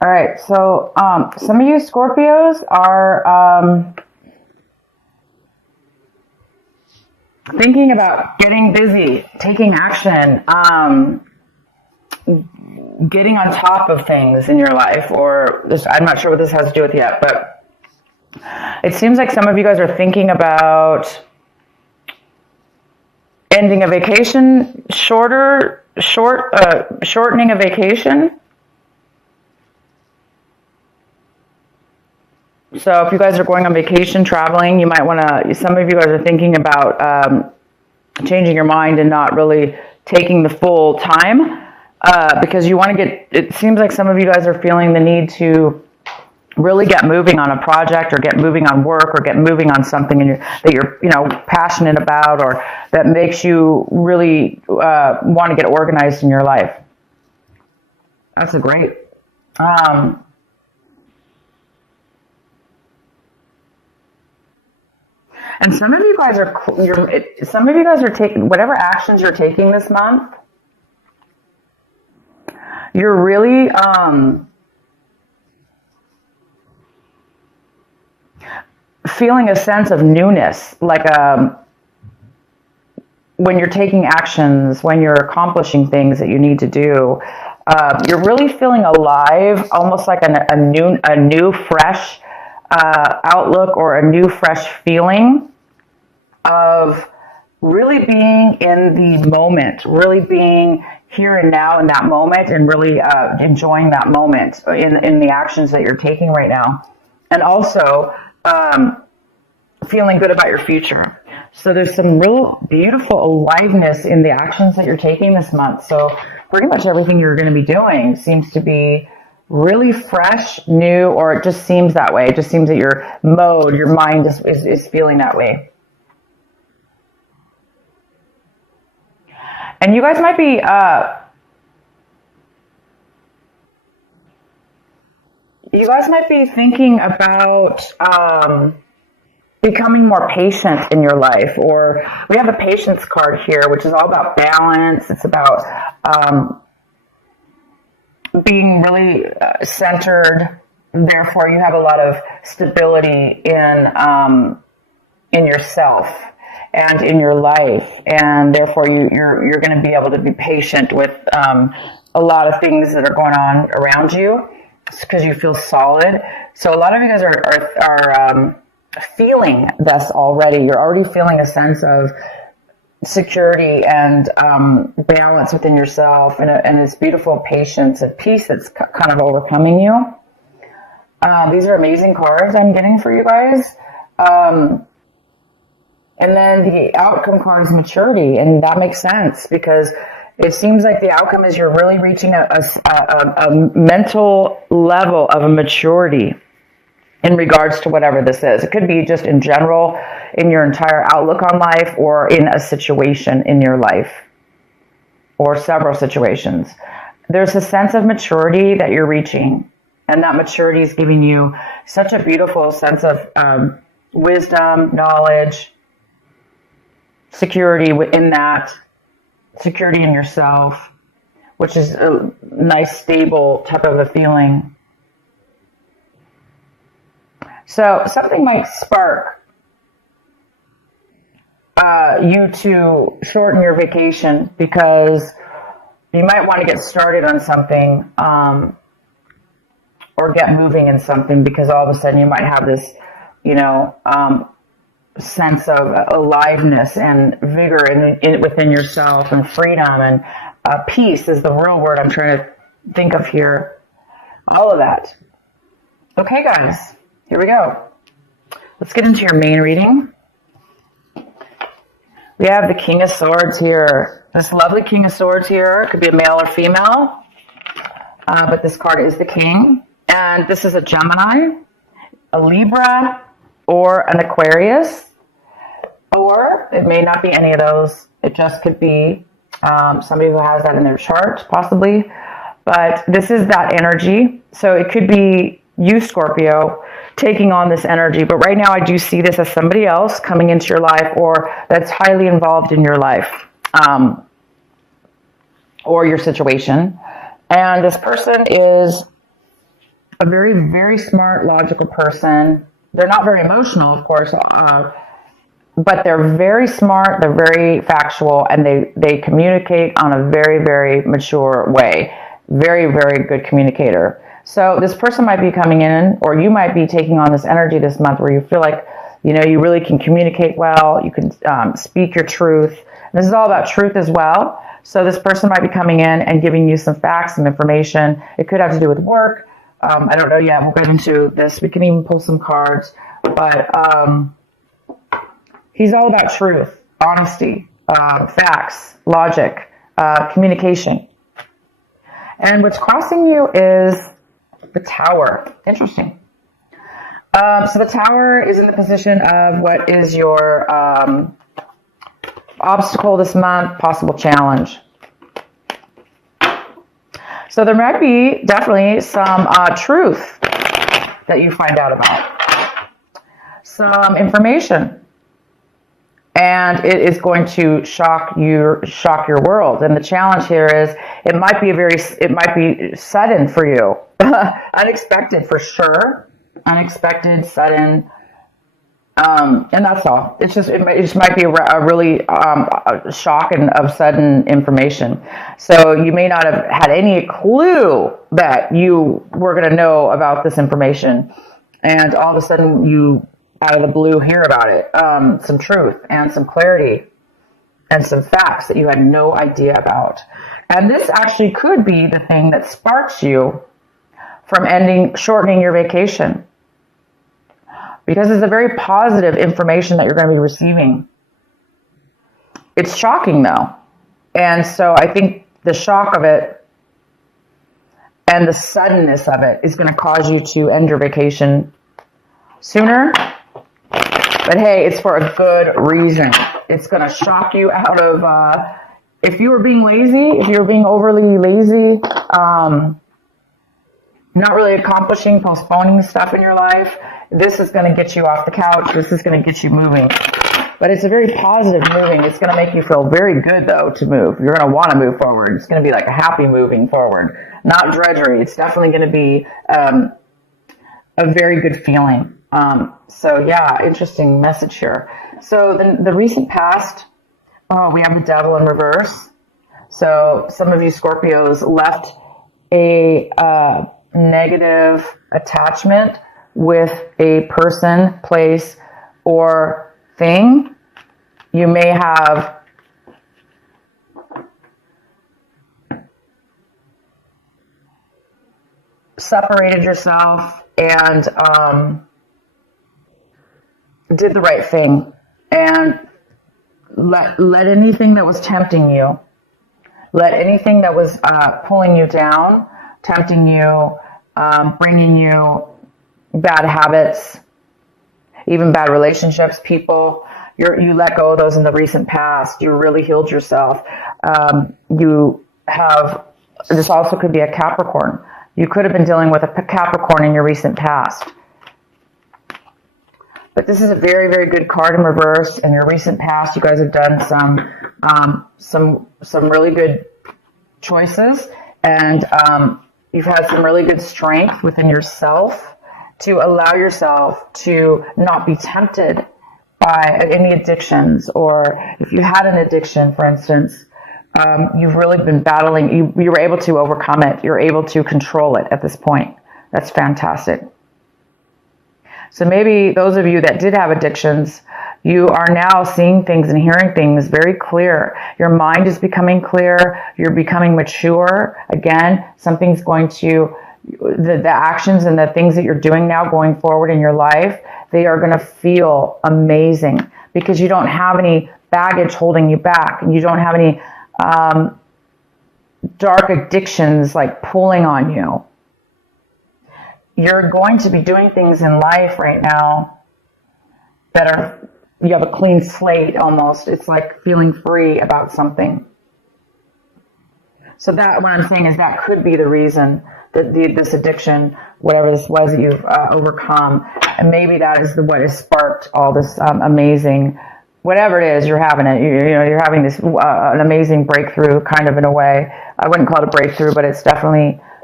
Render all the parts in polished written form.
All right, so some of you Scorpios are thinking about getting busy, taking action, getting on top of things in your life, or this, I'm not sure what this has to do with yet, but it seems like some of you guys are thinking about ending a vacation, shortening a vacation. So if you guys are going on vacation, traveling, you might want to, some of you guys are thinking about changing your mind and not really taking the full time because you want to get, it seems like some of you guys are feeling the need to really get moving on a project or get moving on work or get moving on something that you're passionate about or that makes you really want to get organized in your life. That's a great. And some of you guys are taking whatever actions you're taking this month. You're really feeling a sense of newness, like when you're taking actions, when you're accomplishing things that you need to do. You're really feeling alive, almost like a new fresh outlook or a new fresh feeling of really being in the moment, really being here and now in that moment, and really enjoying that moment in the actions that you're taking right now, and also feeling good about your future. So there's some real beautiful aliveness in the actions that you're taking this month. So pretty much everything you're going to be doing seems to be really fresh, new, or it just seems that way. It just seems that your mind is feeling that way. And you guys might be thinking about becoming more patient in your life. Or we have the patience card here, which is all about balance. It's about being really centered. Therefore, you have a lot of stability in yourself and in your life, and therefore you're going to be able to be patient with a lot of things that are going on around you because you feel solid. So a lot of you guys are feeling this already. You're already feeling a sense of security and balance within yourself, and this beautiful patience and peace that's kind of overcoming you. These are amazing cards I'm getting for you guys. And then the outcome card is maturity, and that makes sense because it seems like the outcome is you're really reaching a mental level of a maturity in regards to whatever this is. It could be just in general, in your entire outlook on life, or in a situation in your life, or several situations. There's a sense of maturity that you're reaching, and that maturity is giving you such a beautiful sense of wisdom, knowledge, security within that, security in yourself, which is a nice, stable type of a feeling. So something might spark you to shorten your vacation because you might want to get started on something or get moving in something because all of a sudden you might have this, sense of aliveness and vigor within yourself, and freedom, and peace is the real word I'm trying to think of here. All of that. Okay, guys, here we go. Let's get into your main reading. We have the King of Swords here. This lovely King of Swords here. It could be a male or female, but this card is the King. And this is a Gemini, a Libra, or an Aquarius, or it may not be any of those. It just could be somebody who has that in their chart, possibly. But this is that energy. So it could be you, Scorpio, taking on this energy. But right now I do see this as somebody else coming into your life, or that's highly involved in your life or your situation. And this person is a very, very smart, logical person. They're not very emotional, of course, but they're very smart, they're very factual, and they communicate on a very, very mature way. Very, very good communicator. So this person might be coming in, or you might be taking on this energy this month where you feel like, you really can communicate well, you can speak your truth. This is all about truth as well. So this person might be coming in and giving you some facts, some information. It could have to do with work. I don't know yet. We'll get into this. We can even pull some cards. But he's all about truth, honesty, facts, logic, communication. And what's crossing you is the Tower. Interesting. So the Tower is in the position of what is your obstacle this month, possible challenge. So there might be definitely some truth that you find out about. Some information. And it is going to shock your world. And the challenge here is it might be sudden for you. Unexpected for sure. Unexpected, sudden. And that's all. It just might be a really shock and of sudden information. So you may not have had any clue that you were going to know about this information. And all of a sudden you, out of the blue, hear about it. Some truth and some clarity and some facts that you had no idea about. And this actually could be the thing that sparks you from shortening your vacation. Because it's a very positive information that you're going to be receiving. It's shocking though. And so I think the shock of it and the suddenness of it is going to cause you to end your vacation sooner. But hey, it's for a good reason. It's going to shock you out of, if you were being lazy, if you were being overly lazy, not really accomplishing, postponing stuff in your life, this is going to get you off the couch. This is going to get you moving. But it's a very positive moving. It's going to make you feel very good, though, to move. You're going to want to move forward. It's going to be like a happy moving forward, not drudgery. It's definitely going to be a very good feeling. So yeah, interesting message here. So the recent past, we have the Devil in reverse. So some of you Scorpios left a negative attachment with a person, place, or thing. You may have separated yourself and did the right thing and let anything that was tempting you, let anything that was pulling you down, tempting you, bringing you bad habits, even bad relationships, people, you let go of those in the recent past. You really healed yourself. You have, this also could be a Capricorn. You could have been dealing with a Capricorn in your recent past. But this is a very, very good card in reverse. In your recent past, you guys have done some really good choices, and you've had some really good strength within yourself to allow yourself to not be tempted by any addictions. Or if you had an addiction, for instance, you've really been battling. You were able to overcome it. You're able to control it at this point. That's fantastic. So maybe those of you that did have addictions, you are now seeing things and hearing things very clear. Your mind is becoming clear. You're becoming mature. Again, something's going to, the actions and the things that you're doing now going forward in your life, they are going to feel amazing because you don't have any baggage holding you back. And you don't have any dark addictions like pulling on you. You're going to be doing things in life right now that are, you have a clean slate almost. It's like feeling free about something. So that, what I'm saying is that could be the reason that this addiction, whatever this was that you've overcome, and maybe that is what has sparked all this amazing, whatever it is, you're having it. You're having this an amazing breakthrough, kind of in a way. I wouldn't call it a breakthrough, but it's definitely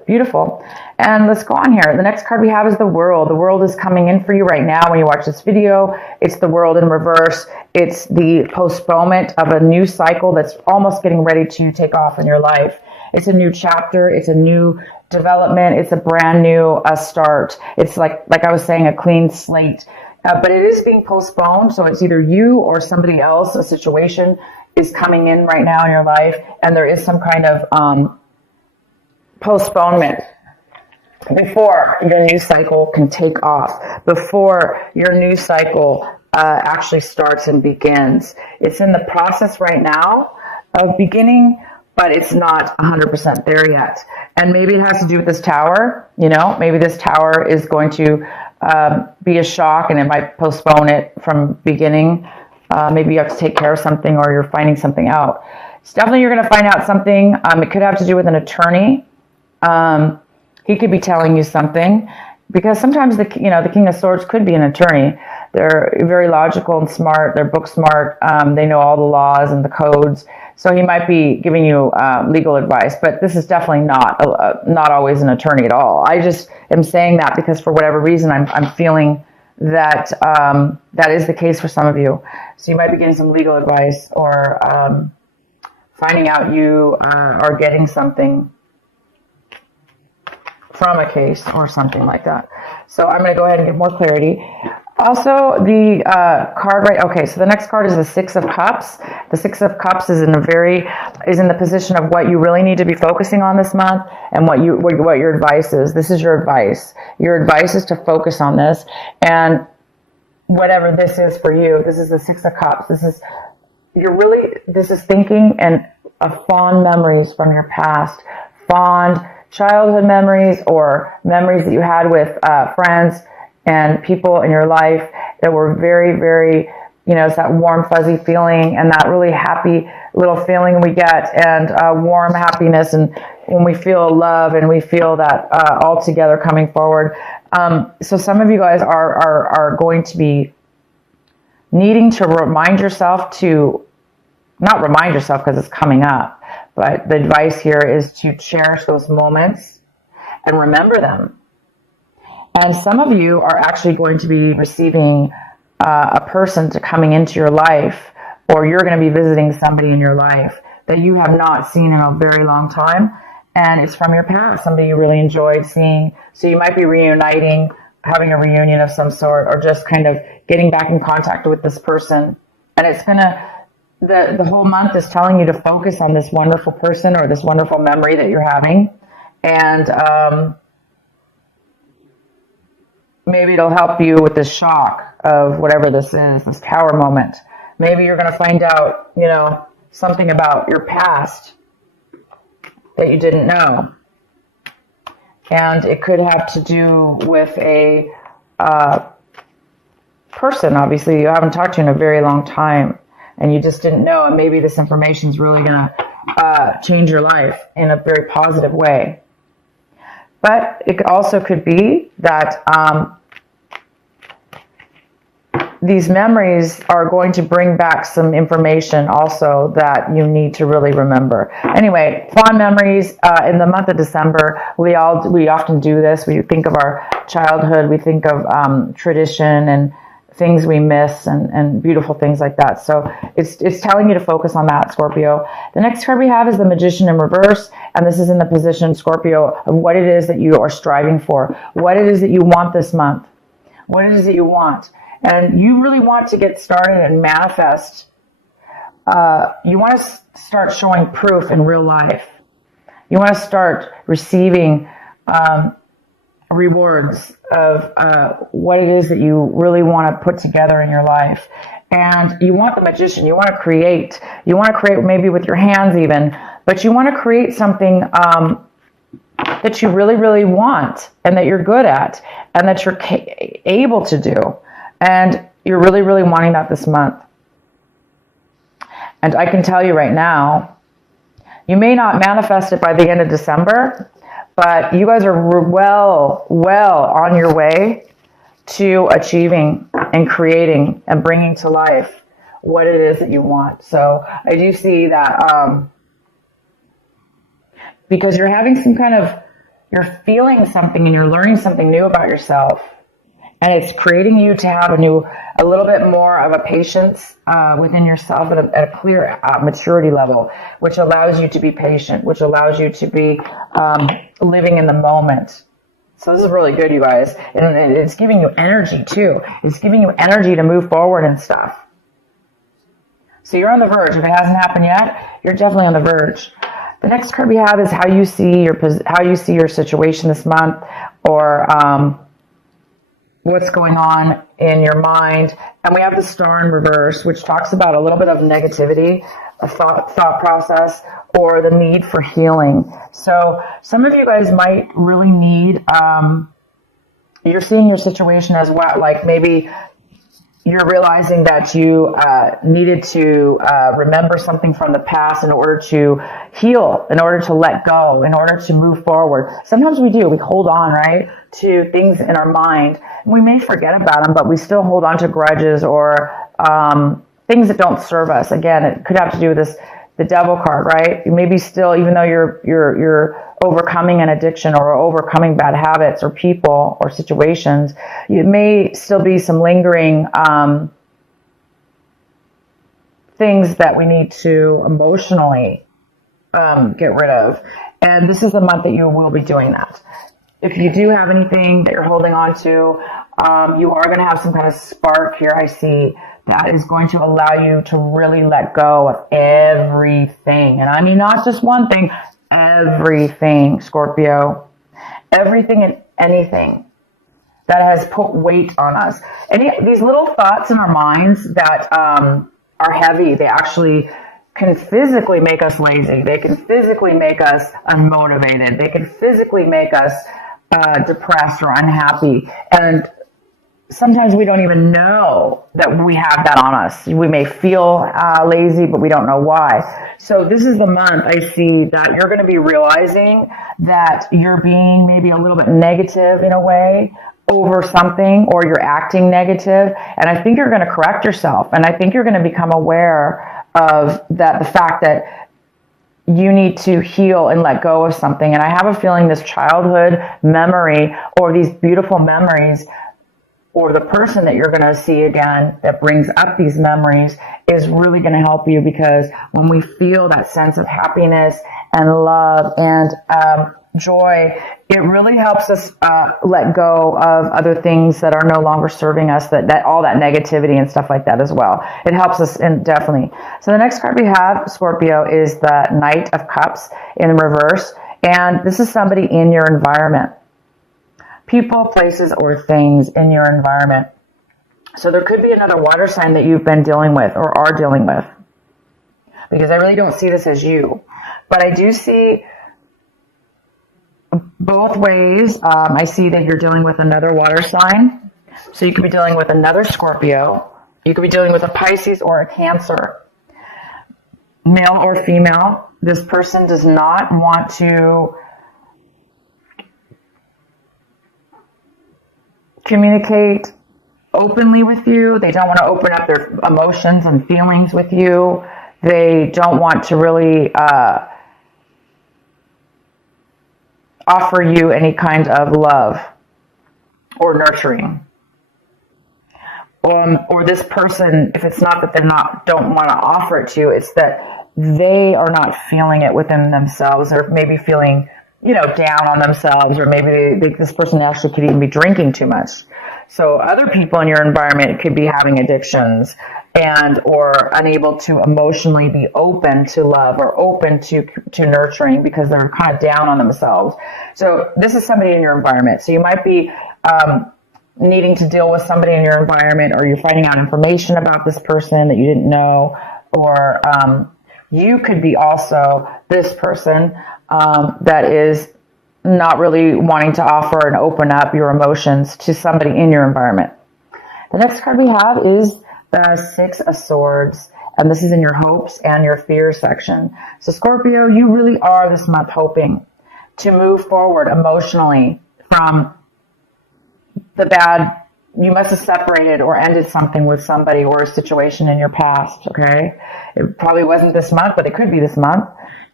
Beautiful. And let's go on here. The next card we have is the World. The World is coming in for you right now when you watch this video. It's the World in reverse. It's the postponement of a new cycle that's almost getting ready to take off in your life. It's a new chapter. It's a new development. It's a brand new start. It's like I was saying, a clean slate. But it is being postponed. So it's either you or somebody else, a situation is coming in right now in your life. And there is some kind of postponement before your new cycle can take off, before your new cycle actually starts and begins. It's in the process right now of beginning, but it's not 100% there yet. And maybe it has to do with this tower. You know, maybe this tower is going to be a shock, and it might postpone it from beginning. Maybe you have to take care of something, or you're finding something out. It's definitely you're going to find out something. It could have to do with an attorney. He could be telling you something, because sometimes the King of Swords could be an attorney. They're very logical and smart. They're book smart. They know all the laws and the codes. So he might be giving you legal advice, but this is definitely not always an attorney at all. I just am saying that because for whatever reason, I'm feeling that that is the case for some of you. So you might be getting some legal advice, or finding out you are getting something from a case or something like that. So I'm going to go ahead and get more clarity. Also, the card okay, so the next card is the Six of Cups. The Six of Cups is in the position of what you really need to be focusing on this month, and what your advice is. This is your advice. Your advice is to focus on this, and whatever this is for you. This is the Six of Cups. This is thinking and fond memories from your past, fond childhood memories, or memories that you had with friends and people in your life that were very, very, it's that warm, fuzzy feeling, and that really happy little feeling we get, and warm happiness, and when we feel love and we feel that all together coming forward. So some of you guys are going to be needing to remind yourself not remind yourself because it's coming up, but the advice here is to cherish those moments and remember them. And some of you are actually going to be receiving a person coming into your life, or you're going to be visiting somebody in your life that you have not seen in a very long time, and it's from your past, somebody you really enjoyed seeing. So you might be reuniting, having a reunion of some sort, or just kind of getting back in contact with this person. And it's going to, the whole month is telling you to focus on this wonderful person or this wonderful memory that you're having. And maybe it'll help you with this shock of whatever this is, this tower moment. Maybe you're going to find out, something about your past that you didn't know. And it could have to do with a person, obviously, you haven't talked to in a very long time, and you just didn't know, and maybe this information is really going to change your life in a very positive way. But it also could be that these memories are going to bring back some information also that you need to really remember. Anyway, fond memories in the month of December. We often do this. We think of our childhood. We think of tradition and things we miss, and beautiful things like that. So it's telling you to focus on that, Scorpio. The next card we have is the Magician in reverse, and this is in the position, Scorpio, of what it is that you are striving for, what it is that you want this month, what it is that you want. And you really want to get started and manifest. You want to start showing proof in real life. You want to start receiving rewards of what it is that you really want to put together in your life. And you want the Magician. You want to create. You want to create maybe with your hands even. But you want to create something that you really, really want, and that you're good at, and that you're able to do. And you're really, really wanting that this month. And I can tell you right now, you may not manifest it by the end of December, but you guys are well on your way to achieving and creating and bringing to life what it is that you want. So I do see that because you're having some kind of You're feeling something and you're learning something new about yourself. And it's creating you to have a little bit more of a patience within yourself at a clear maturity level, which allows you to be patient, which allows you to be living in the moment. So this is really good, you guys. And it's giving you energy, too. It's giving you energy to move forward and stuff. So you're on the verge. If it hasn't happened yet, you're definitely on the verge. The next card we have is how you see your situation this month, or what's going on in your mind. And we have the Star in reverse, which talks about a little bit of negativity, a thought process, or the need for healing. So some of you guys might really need, you're seeing your situation as well, like maybe you're realizing that you needed to remember something from the past in order to heal, in order to let go, in order to move forward. Sometimes we do. We hold on, right, to things in our mind. And we may forget about them, but we still hold on to grudges or things that don't serve us. Again, it could have to do with the Devil card, right? You may be still, even though you're overcoming an addiction or overcoming bad habits or people or situations, it may still be some lingering things that we need to emotionally get rid of. And this is the month that you will be doing that. If you do have anything that you're holding on to, you are going to have some kind of spark here, I see, that is going to allow you to really let go of everything. And I mean, not just one thing, everything, Scorpio. Everything and anything that has put weight on us. These little thoughts in our minds that are heavy, they actually can physically make us lazy. They can physically make us unmotivated. They can physically make us depressed or unhappy. And sometimes we don't even know that we have that on us. We may feel lazy, but we don't know why. So this is the month I see that you're going to be realizing that you're being maybe a little bit negative in a way over something, or you're acting negative. And I think you're going to correct yourself. And I think you're going to become aware of that, the fact that you need to heal and let go of something. And I have a feeling this childhood memory or these beautiful memories, or the person that you're going to see again that brings up these memories, is really going to help you, because when we feel that sense of happiness and love and joy, it really helps us let go of other things that are no longer serving us, that all that negativity and stuff like that as well. It helps us, and definitely. So the next card we have, Scorpio, is the Knight of Cups in reverse. And this is somebody in your environment. People, places, or things in your environment. So there could be another water sign that you've been dealing with or are dealing with, because I really don't see this as you. But I do see both ways. I see that you're dealing with another water sign. So you could be dealing with another Scorpio. You could be dealing with a Pisces or a Cancer. Male or female. This person does not want to communicate openly with you. They don't want to open up their emotions and feelings with you. They don't want to really offer you any kind of love or nurturing. Or this person, if it's not that they don't want to offer it to you, it's that they are not feeling it within themselves, or maybe feeling, down on themselves, or maybe this person actually could even be drinking too much. So other people in your environment could be having addictions or unable to emotionally be open to love or open to nurturing, because they're kind of down on themselves. So this is somebody in your environment. So you might be needing to deal with somebody in your environment, or you're finding out information about this person that you didn't know, or you could be also this person that is not really wanting to offer and open up your emotions to somebody in your environment. The next card we have is the Six of Swords, and this is in your hopes and your fears section. So Scorpio, you really are this month hoping to move forward emotionally from the bad. You must have separated or ended something with somebody or a situation in your past, okay? It probably wasn't this month, but it could be this month.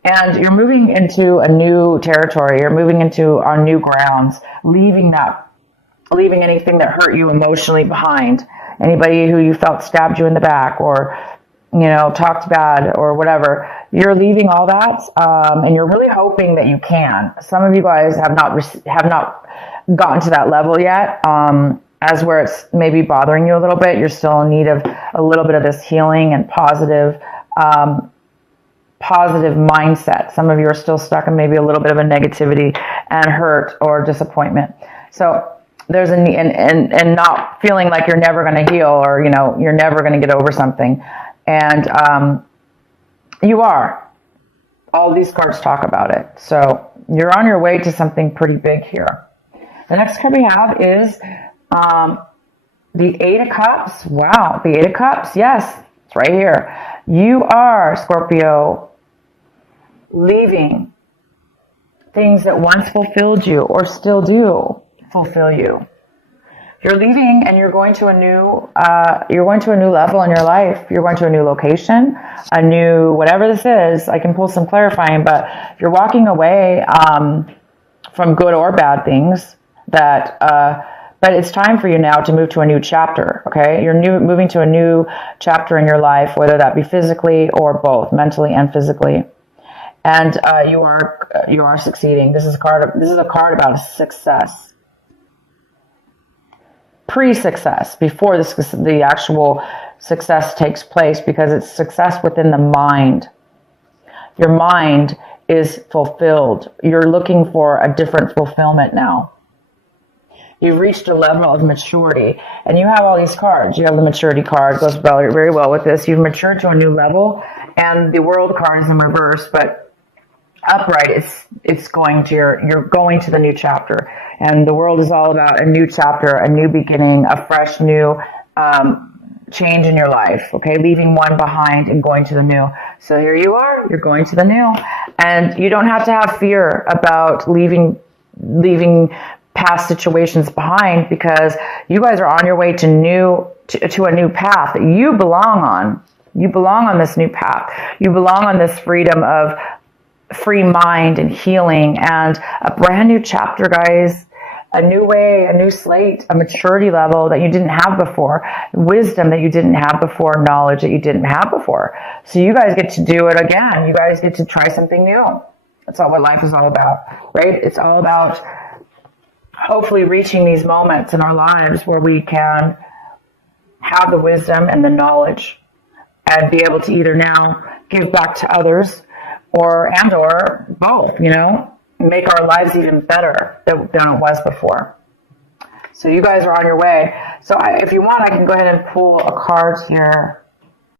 And you're moving into a new territory. You're moving into on new grounds, leaving anything that hurt you emotionally behind. Anybody who you felt stabbed you in the back or, talked bad or whatever. You're leaving all that, and you're really hoping that you can. Some of you guys have not gotten to that level yet, as where it's maybe bothering you a little bit. You're still in need of a little bit of this healing and positive mindset. Some of you are still stuck in maybe a little bit of a negativity and hurt or disappointment. So there's and not feeling like you're never going to heal, or you're never going to get over something, and you are. All these cards talk about it. So you're on your way to something pretty big here. The next card we have is the Eight of Cups. Wow, the Eight of Cups. Yes, it's right here. You are, Scorpio, leaving things that once fulfilled you or still do fulfill you. You're leaving and you're going to a new level in your life. You're going to a new location, a new, whatever this is. I can pull some clarifying, but you're walking away from good or bad things that, but it's time for you now to move to a new chapter. Okay. You're moving to a new chapter in your life, whether that be physically or both, mentally and physically. And, you are succeeding. This is a card about success. Pre-success, before the actual success takes place, because it's success within the mind. Your mind is fulfilled. You're looking for a different fulfillment now. You've reached a level of maturity, and you have all these cards. You have the maturity card, goes very well with this. You've matured to a new level, and the World card is in reverse, but upright, it's going to you're going to the new chapter. And the World is all about a new chapter, a new beginning, a fresh new change in your life. Okay, leaving one behind and going to the new. So here you are, you're going to the new, and you don't have to have fear about leaving past situations behind, because you guys are on your way to a new path that you belong on. You belong on this new path. You belong on this freedom of free mind and healing and a brand new chapter, guys. A new way, a new slate, a maturity level that you didn't have before, wisdom that you didn't have before, knowledge that you didn't have before. So you guys get to do it again. You guys get to try something new. That's all what life is all about, right? It's all about hopefully reaching these moments in our lives where we can have the wisdom and the knowledge and be able to either now give back to others or both, make our lives even better than it was before. So you guys are on your way. So if you want, I can go ahead and pull a card here